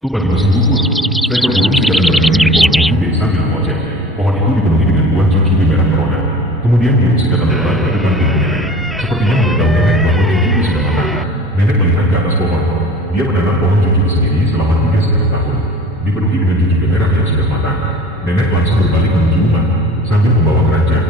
Itu pagi musim gugur, seekor burung sedang berdiri di pohon jujube sambil mengoceh. Pohon itu dipenuhi dengan buah jujube merah merona. Kemudian burung sedang terbang ke depan ibu nenek. Sepertinya memberitahu nenek bahwa jujube sudah matang. Nenek melihat ke atas pohon. Dia menanam pohon jujube sendiri selama 3,5 tahun. Dipenuhi dengan jujube merah yang sudah matang. Nenek langsung berbalik menuju rumah sambil membawa keranjang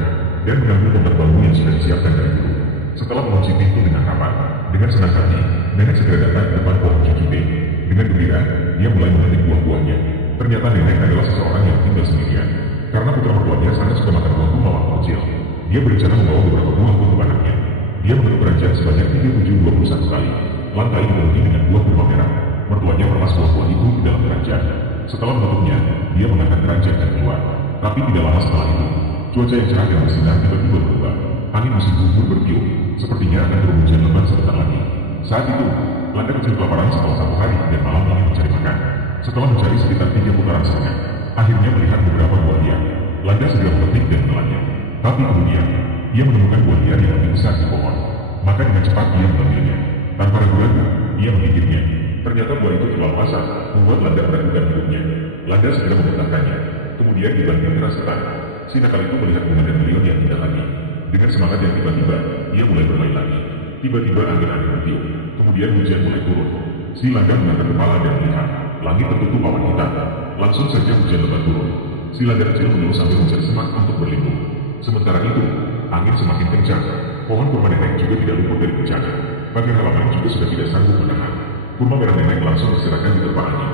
dan mengambil kotak bambu yang sudah disiapkan dari dulu. Setelah mengunci pintu dengan rapat, dengan senang hati, nenek segera datang ke depan pohon jujube. Dengan gembira, dia mulai memetik buah-buahnya. Ternyata nenek adalah seseorang yang tinggal sendirian. Karena putra mertuanya sangat suka makan buah waktu kecil. Dia berencana membawa beberapa buah untuk anaknya. Dia menutup keranjang sebanyak 3721 kali. Lantai dipenuhi dengan buah kurma merah. Mertuanya meremas buah-buah itu di dalam keranjang. Setelah menutupnya, dia mengangkat keranjang dan keluar. Tapi tidak lama setelah itu, cuaca yang cerah dan bersinar tiba-tiba berubah. Angin musim gugur bertiup, sepertinya akan turun hujan lebat sebentar lagi. Saat itu, Landa kecil kelaparan setelah 1 hari dan malam lagi mencari makan. Setelah mencari sekitar 3 putaran setengah, akhirnya melihat beberapa buah liar. Landa segera memetik dan menelannya. Tapi kemudian, ia menemukan buah liar yang lebih besar di pohon. Maka dengan cepat ia mengambilnya. Tanpa ragu-ragu, ia menggigitnya. Ternyata buah itu terlalu kasar, membuat Landa meragukan hidupnya. Landa segera memuntahkannya. Kemudian dibanting keras ke tanah. Si nakal itu melihat bunga dan beliau yang tidak lagi. Dengan semangat yang tiba-tiba, ia mulai bermain lagi. Tiba-tiba angin bertiup. Kemudian hujan mulai turun. Si Landa mengangkat kepala dan melihat langit tertutup awan hitam. Langsung saja hujan lebat turun. Si Landa kecil mengeluh sambil mencari semak untuk berlindung. Sementara itu, angin semakin kencang. Pohon kurma nenek juga tidak luput dari bencana. Bagian halaman juga sudah tidak sanggup menahan. Kurma merah nenek langsung berserakan di tempat angin.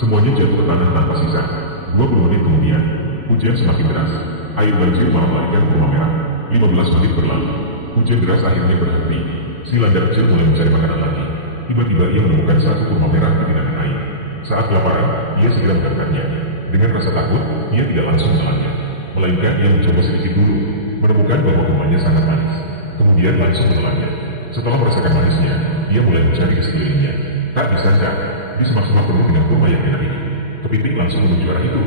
Semuanya jatuh ke tanah tanpa sisa. 20 menit kemudian, hujan semakin deras. Air banjir malah melarikan kurma merah. 15 menit berlalu. Hujan deras akhirnya berhenti. Si Landa kecil mulai mencari makanan lagi. Tiba-tiba ia menemukan satu kurma merah di genangan air. Saat kelaparan, ia segera mengangkatnya. Dengan rasa takut, ia tidak langsung menelannya. Melainkan ia mencoba sedikit dulu, menemukan bahwa kurmanya sangat manis. Kemudian langsung menelannya. Setelah merasakan manisnya, dia mulai mencari di sekelilingnya. Tak disangka, di semak-semak penuh dengan kurma yang enak itu. Kepiting langsung menuju arah itu,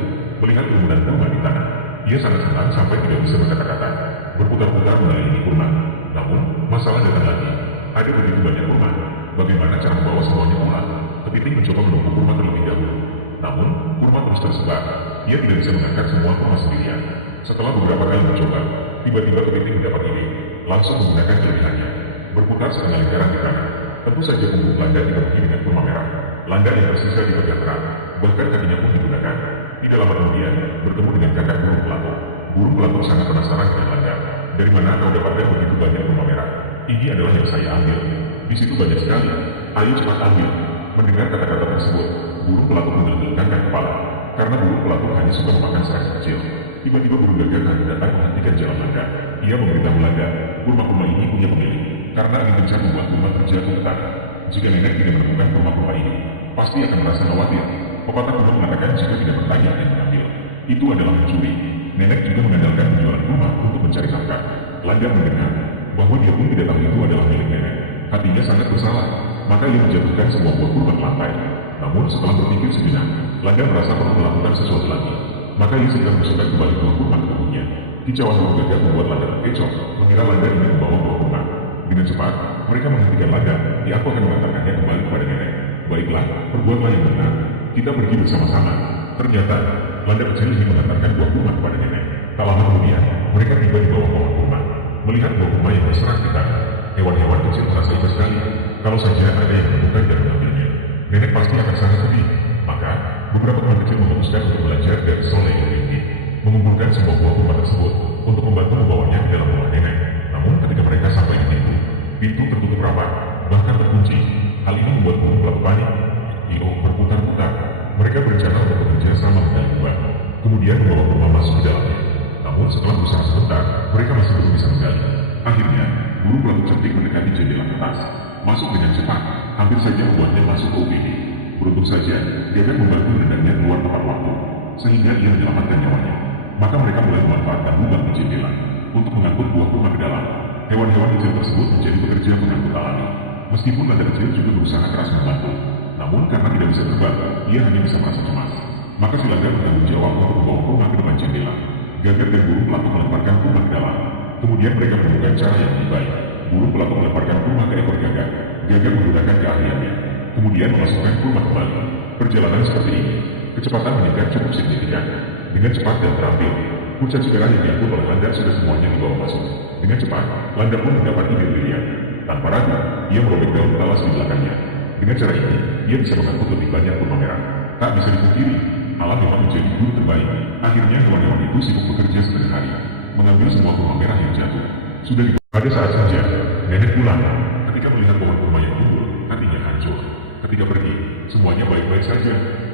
melihat kerumunan kurma di tanah. Ia sangat senang sampai tidak bisa berkata-kata. Berputar-putar mengelilingi kurma. Namun, masalah datang lagi. Ada begitu banyak kurma. Bagaimana cara membawa semuanya pulang? Kepiting mencoba menumpuk kurma terlebih dahulu. Namun, kurma terus tersebar. Ia tidak bisa mengangkat semua kurma sendirian. Setelah beberapa kali mencoba, tiba-tiba kepiting mendapat ide. Langsung menggunakan kelebihannya. Berputar setengah lingkaran di tanah. Tentu saja punggung Landa dipenuhi dengan kurma merah. Landa yang tersisa di bagian terang. Bahkan kakinya pun digunakan. Tidak lama kemudian, bertemu dengan kakak burung pelatuk. Burung pelatuk sangat penasaran dengan Landa. Dari mana kau dapatkan begitu banyak kurma merah? Ini adalah yang saya ambil. Di situ banyak sekali. Ayo cepat ambil. Mendengar kata-kata tersebut, burung pelatuk menggelengkan kepala. Karena burung pelatuk hanya suka memakan serangga kecil. Tiba-tiba burung gagak tadi datang menghentikan jalan Landa. Ia memberitahu Landa, kurma-kurma ini punya pemilik. Karena angin kencang membuat kurma terjatuh ke tanah. Jika nenek tidak menemukan kurma-kurma ini, pasti akan merasa khawatir. Pepatah kuno mengatakan jika tidak bertanya dan mengambil, itu adalah mencuri. Nenek juga mengandalkan penjualan rumah untuk mencari nafkah. Landa mendengar bahwa dia pun tidak tahu itu adalah milik nenek. Hatinya sangat bersalah, maka ia menjatuhkan semua buah kurma ke lantai. Namun setelah berpikir sejenak, Landa merasa perlu melakukan sesuatu lagi. Maka ia segera memasukkan kembali buah kurma ke tubuhnya. Kicauan burung gagak membuat Landa terkecoh, mengira Landa ingin membawa buah kurma. Dengan cepat, mereka menghentikan Landa. Dia akan mengantarkannya kembali kepada nenek. Baiklah, perbuatlah yang benar. Kita pergi bersama-sama. Ternyata, Landa kecil ingin mengantarkan buah kurma kepada nenek. Tak lama kemudian, mereka tiba di bawah pohon kurma. Melihat buah kurma yang berserak di tanah, hewan-hewan kecil merasa iba sekali. Kalau saja ada yang menemukan dan mengambilnya, nenek pasti akan sangat sedih. Maka, beberapa teman kecil memutuskan untuk belajar dari Soleh yang tinggi, mengumpulkan semua buah kurma tersebut untuk membantu membawanya ke dalam rumah nenek. Namun, ketika mereka sampai di pintu tertutup rapat, bahkan terkunci. Hal ini membuat burung pelatuk panik. Io berputar-putar. Mereka berencana untuk bekerja sama dengan Iqbal, kemudian membawa kurma masuk ke dalamnya. Namun setelah berusaha sebentar, mereka masih belum bisa menggali. Akhirnya, burung pelatuk cantik mendekati jendela kertas. Masuk dengan cepat, hampir saja membuatnya masuk ke UPD. Beruntung saja, Gagak membantu menendangnya keluar tepat waktu, sehingga ia menyelamatkan nyawanya. Maka mereka mulai memanfaatkan lubang di jendela untuk mengangkut buah kurma ke dalam. Hewan-hewan kecil tersebut menjadi pekerja pengangkut alami. Meskipun Landa kecil juga berusaha keras membantu, namun karena tidak bisa terbang, ia hanya bisa merasa cemas. Maka si Landa bertanggung jawab untuk membawa kurma ke depan jendela. Gagak dan burung pelatuk melemparkan kurma ke dalam. Kemudian mereka menemukan cara yang lebih baik. Burung pelatuk melemparkan kurma ke ekor gagak. Gagak menggunakan keahliannya. Kemudian memasukkan kurma kembali. perjalanan seperti ini, kecepatan meningkat cukup signifikan. Dengan cepat dan terampil, kurcaci cedera yang diangkut oleh Landa sudah semuanya dibawa masuk. Dengan cepat, Landa pun mendapat ide brilian. Tanpa ragu, ia merobek daun talas di belakangnya. Dengan cara ini, ia bisa mengangkut lebih banyak kurma merah. Tak bisa dipungkiri, alam memang menjadi guru terbaik. Akhirnya hewan-hewan itu sibuk bekerja setengah hari, mengambil semua kurma merah yang jatuh. Sudah pada saat saja, nenek pulang. Ketika melihat pohon kurma yang tumbuh, hatinya hancur. Ketika pergi, semuanya baik-baik saja.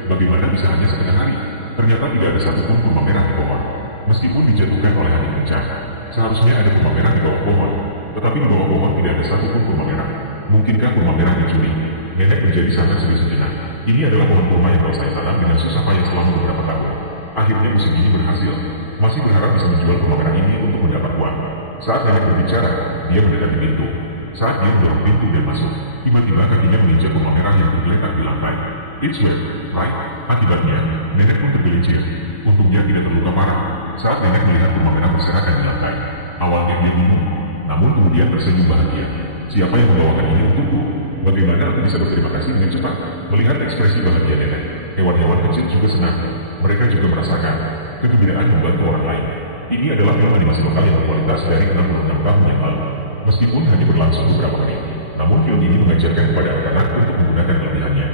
Bagaimana bisa hanya setengah hari? Ternyata tidak ada satupun kurma merah di pohon. Meskipun dijatuhkan oleh angin kencang, seharusnya ada kurma merah di bawah pohon. Tetapi di bawah pohon tidak ada satupun kurma merah. Mungkinkah kurma merah dicuri? Nenek menjadi sangat sedih sejenak. Ini adalah pohon kurma yang telah saya tanam dengan susah payah selama beberapa tahun. Akhirnya musim ini berhasil. Masih berharap bisa menjual kurma merah ini untuk mendapat uang. Saat nenek berbicara, dia mendekati pintu. Saat dia mendorong pintu dan masuk, tiba-tiba kakinya menginjak kurma merah yang tergeletak di lantai. It's weird, right? Akibatnya, nenek pun tergelincir. Untungnya tidak terluka parah. Saat nenek melihat kurma merah berserakan di lantai, awalnya dia bingung, namun kemudian tersenyum bahagia. Siapa yang membawakan ini untukku? Bagaimana aku bisa berterima kasih dengan cepat? Melihat ekspresi bahagia nenek, hewan-hewan kecil juga senang. Mereka juga merasakan kegembiraan membantu orang lain. Ini adalah film animasi lokal yang berkualitas dari 66 tahun yang lalu. Meskipun hanya berlangsung beberapa menit, namun film ini mengajarkan kepada anak-anak untuk menggunakan kelebihannya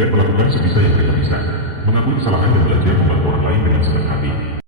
dan melakukan sebisa yang mereka bisa, mengakui kesalahan dan belajar membantu orang lain dengan senang hati.